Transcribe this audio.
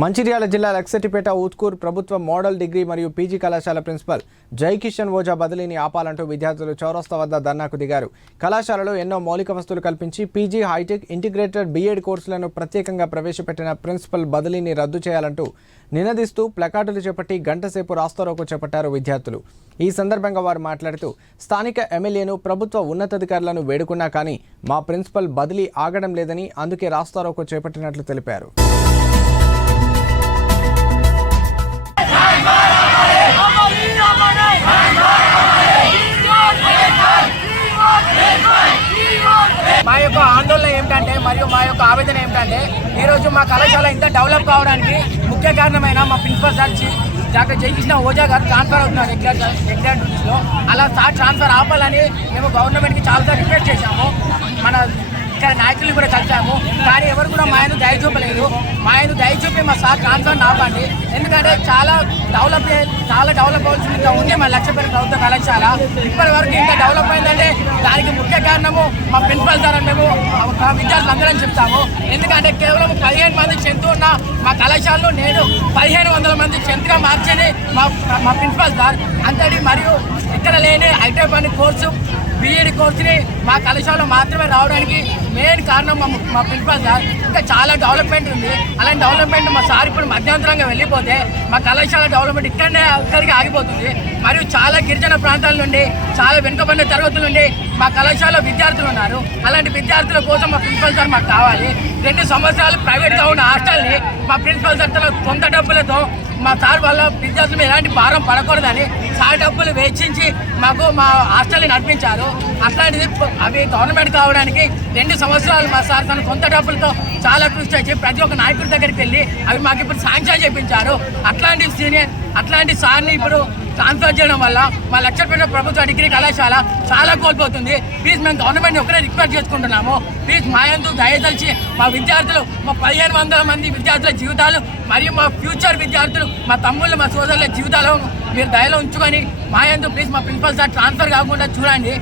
మంచిర్యాల జిల్లా లక్సటిపేట ఊత్కూర్ ప్రభుత్వ model degree మరియు పీజీ కళాశాల ప్రిన్సిపల్ జై కిషన్ ఓజా బదిలీని ఆపాలంటూ విద్యార్థులు చౌరస్తా వద్ద ధర్నాకు దిగారు. కళాశాలలో ఎన్నో మౌలిక వస్తువులు కల్పించి పీజీ హైటెక్ ఇంటిగ్రేటెడ్ బీఎడ్ కోర్సులను ప్రత్యేకంగా ప్రవేశపెట్టిన ప్రిన్సిపల్ బదిలీని రద్దు చేయాలంటూ నినదిస్తూ ప్లకార్డులు చేపట్టి గంటసేపు రాస్తారోకు చేపట్టారు విద్యార్థులు. ఈ సందర్భంగా వారు మాట్లాడుతూ స్థానిక ఎమ్మెల్యేను ప్రభుత్వ ఉన్నతాధికారులను వేడుకున్నా కానీ మా ప్రిన్సిపల్ బదిలీ ఆగడం లేదని అందుకే రాస్తారోకు చేపట్టినట్లు తెలిపారు. మా యొక్క ఆందోళన ఏమిటంటే మరియు మా యొక్క ఆవేదన ఏమిటంటే ఈరోజు మా కళాశాల ఇంత డెవలప్ కావడానికి ముఖ్య కారణమైన మా principal sir doctor Jayakrishna Oja గారు ట్రాన్స్ఫర్ అవుతున్నారు ఎగ్జామ్ ఎగ్జామ్లో. అలా సార్ ట్రాన్స్ఫర్ ఆపాలని మేము గవర్నమెంట్కి చాలాసార్లు రిక్వెస్ట్ చేశాము. మన ఇక్కడ నాయకులు కూడా కలిసాము. కానీ ఎవరు కూడా మా ఆయన దయ చూపలేదు. మా ఆయన దయ చూపి మా సార్ ట్రాన్స్ఫర్ ఆపండి. ఎందుకంటే చాలా డెవలప్ చాలా డెవలప్ అవ్వాల్సింది ఇంకా ఉంది మా లక్ష్యపేట ప్రభుత్వ కళాశాల. ఇప్పటి వరకు ఇంత డెవలప్ అయిందంటే దానికి ముఖ్య కారణము మా ప్రిన్సిపల్ సార్ అని మేము మా విద్యార్థులందరం చెప్తాము. ఎందుకంటే కేవలం పదిహేను మంది చెంతు ఉన్న మా కళాశాలలో నేను పదిహేను వందల మంది చెంతుగా మార్చేది మా మా ప్రిన్సిపల్ సార్. అంతటి మరియు ఇక్కడ లేని ఐటీ పని కోర్సు బీఎడ్ కోర్సుని మా కళాశాలలో మాత్రమే రావడానికి మెయిన్ కారణం మా మా ప్రిన్సిపల్ సార్ ఇంకా చాలా డెవలప్మెంట్ ఉంది. అలాంటి డెవలప్మెంట్ మా సార్ ఇప్పుడు మధ్యంతరంగా వెళ్ళిపోతే మా కళాశాల డెవలప్మెంట్ ఇక్కడనే ఇక్కడికి ఆగిపోతుంది. మరియు చాలా గిరిజన ప్రాంతాల నుండి చాలా వెనుకబడిన తరగతుల నుండి మా కళాశాల విద్యార్థులు ఉన్నారు. అలాంటి విద్యార్థుల కోసం మా ప్రిన్సిపల్ సార్ మాకు కావాలి. రెండు సంవత్సరాలు ప్రైవేట్గా ఉన్న హాస్టల్ని మా ప్రిన్సిపల్ సార్ తన కొంత డబ్బులతో మా సార్ వల్ల విద్యార్థుల మీద ఎలాంటి భారం పడకూడదని సార్ డబ్బులు వెచ్చించి మాకు మా హాస్టల్ని నడిపించారు. అట్లాంటిది అవి గవర్నమెంట్ కావడానికి రెండు సంవత్సరాలు మా సార్ తన సొంత డబ్బులతో చాలా కృషి చేసి ప్రతి ఒక్క నాయకుడి దగ్గరికి వెళ్ళి అవి మాకు ఇప్పుడు శాంక్షన్ చేయించారు అట్లాంటి సీనియర్ అట్లాంటి సార్ని ఇప్పుడు ట్రాన్స్ఫర్ చేయడం వల్ల మా లక్షపేట ప్రభుత్వ డిగ్రీ కళాశాల చాలా కోల్పోతుంది. ప్లీజ్ మేము గవర్నమెంట్ ఒకరే రిక్వెస్ట్ చేసుకుంటున్నాము. ప్లీజ్ మా యందు దయదలిచి మా విద్యార్థులు మా పదిహేను వందల మంది విద్యార్థుల జీవితాలు మరియు మా ఫ్యూచర్ విద్యార్థులు మా తమ్ముళ్ళు మా సోదరుల జీవితాలు మీరు దయలో ఉంచుకొని మా యందు ప్లీజ్ మా ప్రిన్సిపల్ సార్ ట్రాన్స్ఫర్ కాకుండా చూడండి.